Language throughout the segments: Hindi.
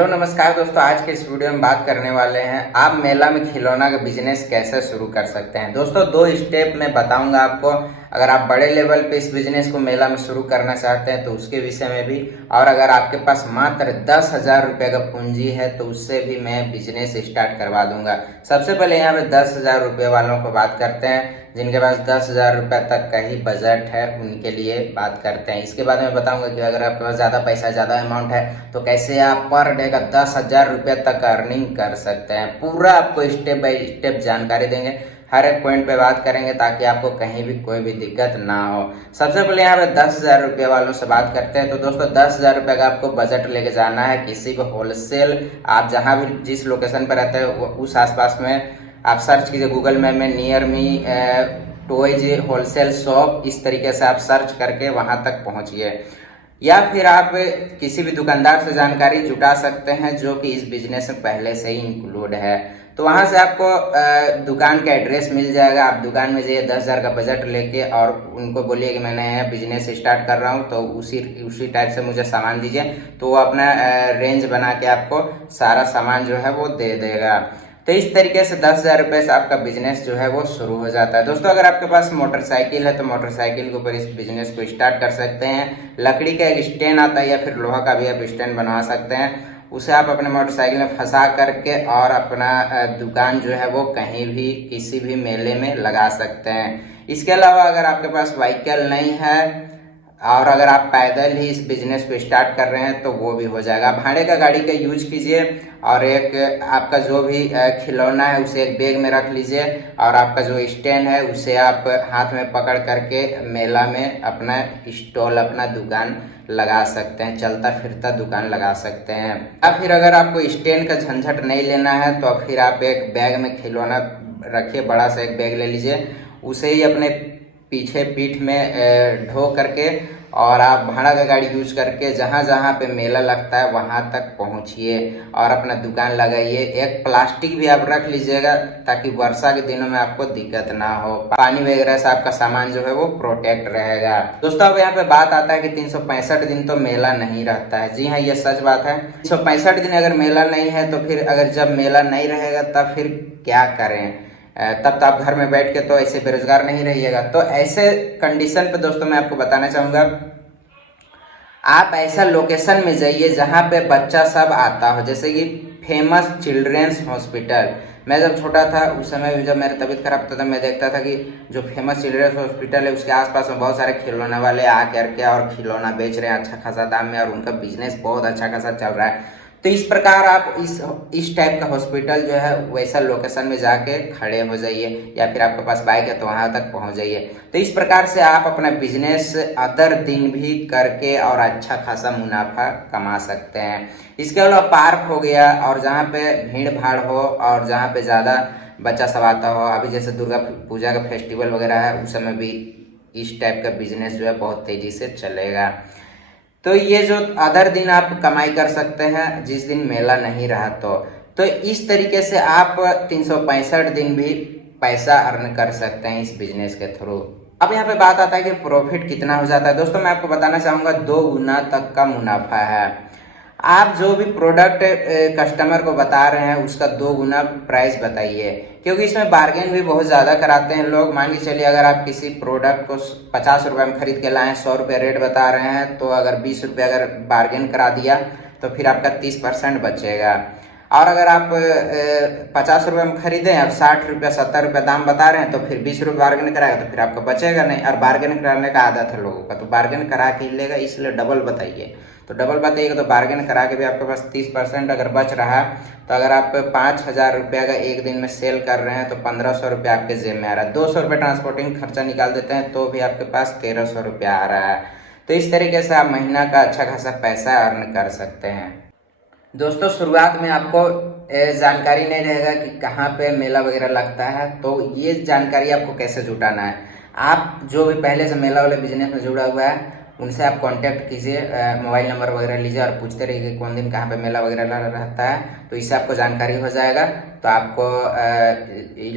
हेलो नमस्कार दोस्तों, आज के इस वीडियो में बात करने वाले हैं आप मेला में खिलौना का बिजनेस कैसे शुरू कर सकते हैं। दोस्तों, दो स्टेप में बताऊंगा आपको। अगर आप बड़े लेवल पे इस बिजनेस को मेला में शुरू करना चाहते हैं तो उसके विषय में भी, और अगर आपके पास मात्र 10,000 रुपये का पूंजी है तो उससे भी मैं बिजनेस स्टार्ट करवा दूंगा। सबसे पहले यहाँ पे 10,000 रुपये वालों को बात करते हैं, जिनके पास 10,000 रुपये तक का ही बजट है उनके लिए बात करते हैं। इसके बाद मैं बताऊंगा कि अगर आपके पास ज़्यादा पैसा, ज़्यादा अमाउंट है तो कैसे आप पर डे का 10,000 रुपये तक अर्निंग कर सकते हैं। पूरा आपको स्टेप बाय स्टेप जानकारी देंगे, हर एक पॉइंट पे बात करेंगे ताकि आपको कहीं भी कोई भी दिक्कत ना हो। सबसे पहले यहाँ पे 10,000 रुपये वालों से बात करते हैं। तो दोस्तों, 10,000 रुपये का आपको बजट लेके जाना है किसी भी होलसेल, आप जहाँ भी जिस लोकेशन पर रहते हैं उस आसपास में आप सर्च कीजिए गूगल मैप में near me toys wholesale shop, इस तरीके से आप सर्च करके वहां तक पहुंचिए। या फिर आप किसी भी दुकानदार से जानकारी जुटा सकते हैं जो कि इस बिजनेस में पहले से ही इंक्लूड है। तो वहां से आपको दुकान का एड्रेस मिल जाएगा। आप दुकान में जाइए 10,000 का बजट लेके और उनको बोलिए कि मैंने बिजनेस स्टार्ट कर रहा हूं, तो उसी टाइप से मुझे सामान दीजिए। तो वो अपना रेंज बना के आपको सारा सामान जो है वो दे देगा। तो इस तरीके से 10,000 रुपये से आपका बिजनेस जो है वो शुरू हो जाता है। दोस्तों, अगर आपके पास मोटरसाइकिल है तो मोटरसाइकिल के ऊपर इस बिजनेस को स्टार्ट कर सकते हैं। लकड़ी का एक स्टैंड आता है या फिर लोहा का भी आप स्टैंड बनवा सकते हैं, उसे आप अपने मोटरसाइकिल में फंसा करके और अपना दुकान जो है वो कहीं भी किसी भी मेले में लगा सकते हैं। इसके अलावा अगर आपके पास व्हीकल नहीं है और अगर आप पैदल ही इस बिजनेस को स्टार्ट कर रहे हैं तो वो भी हो जाएगा। भाड़े का गाड़ी का यूज कीजिए और एक आपका जो भी खिलौना है उसे एक बैग में रख लीजिए और आपका जो स्टैंड है उसे आप हाथ में पकड़ करके मेला में अपना स्टॉल, अपना दुकान लगा सकते हैं, चलता फिरता दुकान लगा सकते हैं। या फिर अगर आपको स्टैंड का झंझट नहीं लेना है तो फिर आप एक बैग में खिलौना रखिए, बड़ा सा एक बैग ले लीजिए, उसे ही अपने पीछे पीठ में ढो करके और आप भाड़ा का गाड़ी यूज करके जहाँ जहाँ पे मेला लगता है वहाँ तक पहुँचिए और अपना दुकान लगाइए। एक प्लास्टिक भी आप रख लीजिएगा ताकि वर्षा के दिनों में आपको दिक्कत ना हो, पानी वगैरह से आपका सामान जो है वो प्रोटेक्ट रहेगा। दोस्तों, अब यहाँ पे बात आता है कि 365 दिन तो मेला नहीं रहता है। जी हाँ, ये सच बात है। 365 दिन अगर मेला नहीं है तो फिर अगर जब मेला नहीं रहेगा तब फिर क्या करें? तब तो आप घर में बैठ के तो ऐसे बेरोजगार नहीं रहिएगा। तो ऐसे कंडीशन पे दोस्तों मैं आपको बताना चाहूँगा, आप ऐसा लोकेशन में जाइए जहाँ पे बच्चा सब आता हो, जैसे कि फेमस चिल्ड्रेंस हॉस्पिटल। मैं जब छोटा था उस समय भी जब मेरी तबीयत खराब होता था मैं देखता था कि जो फेमस चिल्ड्रेंस हॉस्पिटल है उसके आसपास में बहुत सारे खिलौने वाले आ करके और खिलौना बेच रहे हैं अच्छा खासा दाम में और उनका बिजनेस बहुत अच्छा खासा चल रहा है। तो इस प्रकार आप इस टाइप का हॉस्पिटल जो है वैसा लोकेशन में जाके खड़े हो जाइए, या फिर आपके पास बाइक है तो वहां तक पहुंच जाइए। तो इस प्रकार से आप अपना बिजनेस अदर दिन भी करके और अच्छा खासा मुनाफा कमा सकते हैं। इसके अलावा पार्क हो गया और जहाँ पे भीड़ भाड़ हो और जहाँ पे ज़्यादा बच्चा सब आता हो, अभी जैसे दुर्गा पूजा का फेस्टिवल वगैरह है उस समय भी इस टाइप का बिजनेस जो है बहुत तेजी से चलेगा। तो ये जो अदर दिन आप कमाई कर सकते हैं जिस दिन मेला नहीं रहा तो इस तरीके से आप 365 दिन भी पैसा अर्न कर सकते हैं इस बिजनेस के थ्रू। अब यहाँ पे बात आता है कि प्रॉफिट कितना हो जाता है। दोस्तों, मैं आपको बताना चाहूँगा 2 गुना तक का मुनाफा है। आप जो भी प्रोडक्ट कस्टमर को बता रहे हैं उसका 2 गुना प्राइस बताइए, क्योंकि इसमें बार्गेन भी बहुत ज़्यादा कराते हैं लोग। मान के चलिए अगर आप किसी प्रोडक्ट को 50 रुपये में खरीद के लाएँ, 100 रुपये रेट बता रहे हैं, तो अगर 20 रुपये अगर बार्गेन करा दिया तो फिर आपका 30% बचेगा। और अगर आप 50 रुपये में खरीदें और 60 रुपये 70 रुपये दाम बता रहे हैं तो फिर 20 रुपये बार्गेन कराएगा तो फिर आपका बचेगा नहीं। और बार्गेन कराने का आदत है लोगों का, तो बार्गेन करा के ही लेगा, इसलिए डबल बताइए। तो डबल बताइएगा तो बार्गेन करा के भी आपके पास 30% अगर बच रहा है, तो अगर आप 5,000 रुपये का एक दिन में सेल कर रहे हैं तो 1,500 रुपये आपके जेब में आ रहा है। 200 रुपये ट्रांसपोर्टिंग खर्चा निकाल देते हैं तो भी आपके पास 1,300 रुपया आ रहा है। तो इस तरीके से आप महीना का अच्छा खासा पैसा अर्न कर सकते हैं। दोस्तों, शुरुआत में आपको जानकारी नहीं रहेगा कि कहाँ पे मेला वगैरह लगता है, तो ये जानकारी आपको कैसे जुटाना है। आप जो भी पहले से मेला वाले बिजनेस में जुड़ा हुआ है उनसे आप कांटेक्ट कीजिए, मोबाइल नंबर वगैरह लीजिए और पूछते रहिए कि कौन दिन कहाँ पे मेला वगैरह रहता है, तो इससे आपको जानकारी हो जाएगा। तो आपको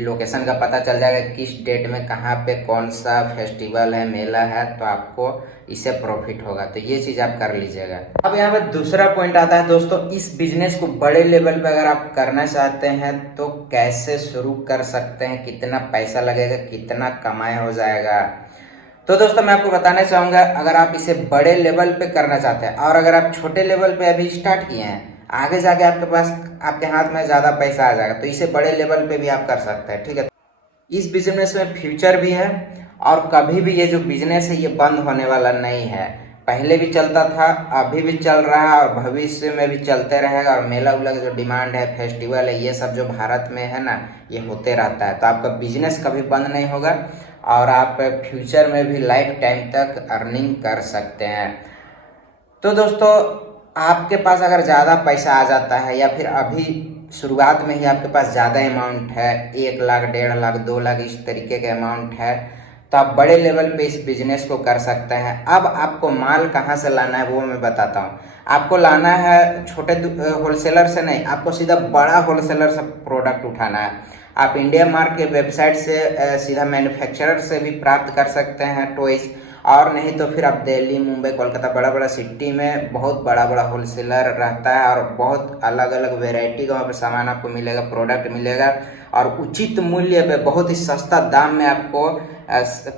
लोकेशन का पता चल जाएगा किस डेट में कहाँ पे कौन सा फेस्टिवल है, मेला है, तो आपको इससे प्रॉफिट होगा। तो ये चीज़ आप कर लीजिएगा। अब यहाँ पे दूसरा पॉइंट आता है दोस्तों, इस बिजनेस को बड़े लेवल पे अगर आप करना चाहते हैं तो कैसे शुरू कर सकते हैं, कितना पैसा लगेगा, कितना कमाई हो जाएगा। तो दोस्तों मैं आपको बताना चाहूँगा, अगर आप इसे बड़े लेवल पे करना चाहते हैं और अगर आप छोटे लेवल पे अभी स्टार्ट किए हैं, आगे जाके आपके पास आपके हाथ में ज़्यादा पैसा आ जाएगा, तो इसे बड़े लेवल पे भी आप कर सकते हैं। ठीक है, इस बिजनेस में फ्यूचर भी है और कभी भी ये जो बिजनेस है ये बंद होने वाला नहीं है। पहले भी चलता था, अभी भी चल रहा है और भविष्य में भी चलते रहेगा। और मेला उला जो डिमांड है, फेस्टिवल है, ये सब जो भारत में है ना, ये होते रहता है। तो आपका बिजनेस कभी बंद नहीं होगा और आप फ्यूचर में भी लाइफ टाइम तक अर्निंग कर सकते हैं। तो दोस्तों आपके पास अगर ज़्यादा पैसा आ जाता है या फिर अभी शुरुआत में ही आपके पास ज़्यादा अमाउंट है, 1 लाख, 1.5 लाख, 2 लाख, इस तरीके के अमाउंट है, तो आप बड़े लेवल पे इस बिजनेस को कर सकते हैं। अब आपको माल कहाँ से लाना है वो मैं बताता हूँ। आपको लाना है छोटे होलसेलर से नहीं, आपको सीधा बड़ा होलसेलर से प्रोडक्ट उठाना है। आप इंडिया मार्ट के वेबसाइट से सीधा मैन्युफैक्चरर से भी प्राप्त कर सकते हैं टॉयज, और नहीं तो फिर आप दिल्ली, मुंबई, कोलकाता, बड़ा बड़ा सिटी में बहुत बड़ा बड़ा होलसेलर रहता है और बहुत अलग अलग वेराइटी का वहाँ पे सामान आपको मिलेगा, प्रोडक्ट मिलेगा और उचित मूल्य पे बहुत ही सस्ता दाम में आपको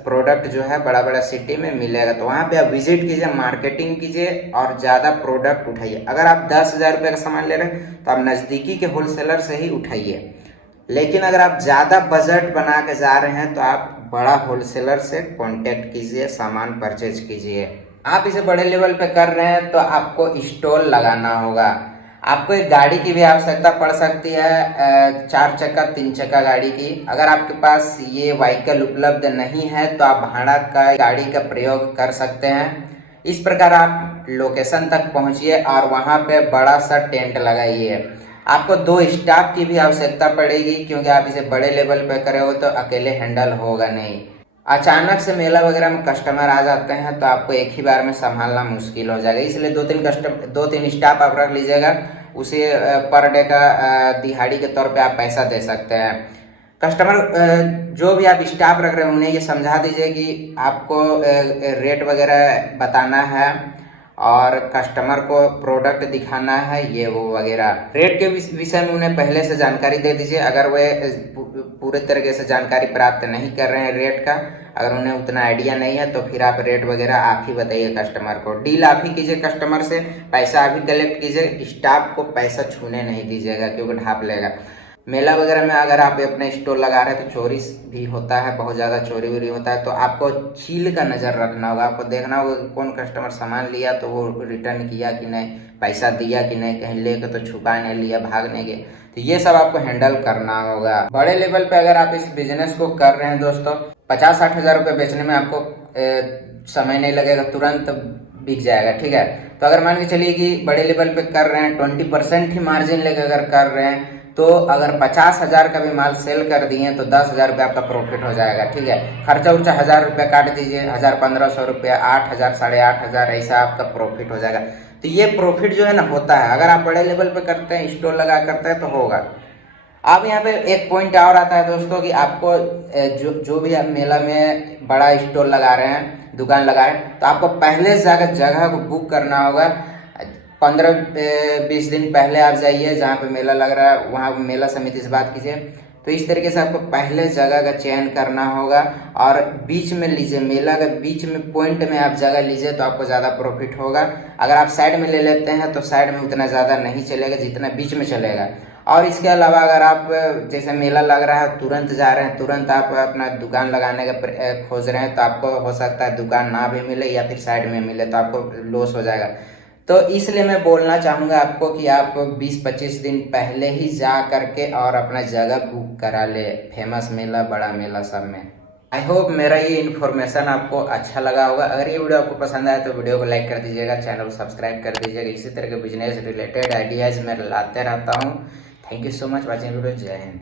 प्रोडक्ट जो है बड़ा बड़ा सिटी में मिलेगा। तो वहाँ पे आप विजिट कीजिए, मार्केटिंग कीजिए और ज़्यादा प्रोडक्ट उठाइए। अगर आप 10,000 रुपये का सामान ले रहे हैं तो आप नज़दीकी के होलसेलर से ही उठाइए, लेकिन अगर आप ज़्यादा बजट बना के जा रहे हैं तो आप बड़ा होलसेलर से कांटेक्ट कीजिए, सामान परचेज कीजिए। आप इसे बड़े लेवल पे कर रहे हैं तो आपको स्टॉल लगाना होगा। आपको एक गाड़ी की भी आवश्यकता पड़ सकती है, 4 चक्का 3 चक्का गाड़ी की। अगर आपके पास ये व्हीकल उपलब्ध नहीं है तो आप भाड़ा का गाड़ी का प्रयोग कर सकते हैं। इस प्रकार आप लोकेशन तक पहुंचिए और वहां पे बड़ा सा टेंट लगाइए। आपको 2 स्टाफ की भी आवश्यकता पड़ेगी, क्योंकि आप इसे बड़े लेवल पे करे हो तो अकेले हैंडल होगा नहीं। अचानक से मेला वगैरह में कस्टमर आ जाते हैं तो आपको एक ही बार में संभालना मुश्किल हो जाएगा, इसलिए 2-3 स्टाफ आप रख लीजिएगा। उसे पर डे का दिहाड़ी के तौर पे आप पैसा दे सकते हैं। कस्टमर जो भी आप स्टाफ रख रहे हैं उन्हें ये समझा दीजिए कि आपको रेट वगैरह बताना है और कस्टमर को प्रोडक्ट दिखाना है, ये वो वगैरह। रेट के विषय में उन्हें पहले से जानकारी दे दीजिए। अगर वे पूरे तरीके से जानकारी प्राप्त नहीं कर रहे हैं रेट का, अगर उन्हें उतना आइडिया नहीं है, तो फिर आप रेट वगैरह आप ही बताइए कस्टमर को। डील आप ही कीजिए कस्टमर से, पैसा आप ही कलेक्ट कीजिए। स्टाफ को पैसा छूने नहीं दीजिएगा क्योंकि ढाप लेगा। मेला वगैरह में अगर आप अपने स्टोर लगा रहे हैं तो चोरी भी होता है, बहुत ज़्यादा चोरी वोरी होता है। तो आपको चील का नज़र रखना होगा, आपको देखना होगा कि कौन कस्टमर सामान लिया तो वो रिटर्न किया कि नहीं, पैसा दिया कि नहीं, कहीं लेके तो छुपा नहीं लिया, भागने के। तो ये सब आपको हैंडल करना होगा। बड़े लेवल पे अगर आप इस बिजनेस को कर रहे हैं दोस्तों, 50-60 हज़ार रुपये बेचने में आपको समय नहीं लगेगा, तुरंत बिक जाएगा। ठीक है, तो अगर मान के चलिए कि बड़े लेवल पे कर रहे हैं, 20% ही मार्जिन लेकर अगर कर रहे हैं, तो अगर 50,000 का भी माल सेल कर दिए तो 10,000 रुपये आपका प्रॉफिट हो जाएगा। ठीक है, खर्चा उर्चा 1,000 रुपये काट दीजिए, 1,000-1,500 रुपये, 8,000, 8,500 ऐसा आपका प्रॉफिट हो जाएगा। तो ये प्रॉफिट जो है ना होता है, अगर आप बड़े लेवल पे करते हैं, स्टोर लगा करते हैं तो होगा। अब यहाँ पे एक पॉइंट और आता है दोस्तों कि आपको जो भी आप मेला में बड़ा स्टोर लगा रहे हैं, दुकान लगा रहे हैं, तो आपको पहले से जाकर जगह को बुक करना होगा। 15-20 दिन पहले आप जाइए जहाँ पे मेला लग रहा है, वहाँ मेला समिति से बात कीजिए। तो इस तरीके से आपको पहले जगह का चयन करना होगा और बीच में लीजिए, मेला के बीच में पॉइंट में आप जगह लीजिए तो आपको ज़्यादा प्रॉफिट होगा। अगर आप साइड में ले लेते हैं तो साइड में उतना ज़्यादा नहीं चलेगा जितना बीच में चलेगा। और इसके अलावा अगर आप जैसे मेला लग रहा है, तुरंत जा रहे हैं, तुरंत आप अपना दुकान लगाने का खोज रहे हैं, तो आपको हो सकता है दुकान ना भी मिले या फिर साइड में मिले, तो आपको लॉस हो जाएगा। तो इसलिए मैं बोलना चाहूँगा आपको कि आप 20-25 दिन पहले ही जा करके और अपना जगह बुक करा ले, फेमस मेला, बड़ा मेला सब में। आई होप मेरा ये इन्फॉर्मेशन आपको अच्छा लगा होगा। अगर ये वीडियो आपको पसंद आया तो वीडियो को लाइक कर दीजिएगा, चैनल को सब्सक्राइब कर दीजिएगा। इसी तरह के बिजनेस रिलेटेड आइडियाज़ मैं लाते रहता हूँ। Thank you so much watching video. जय हिंद।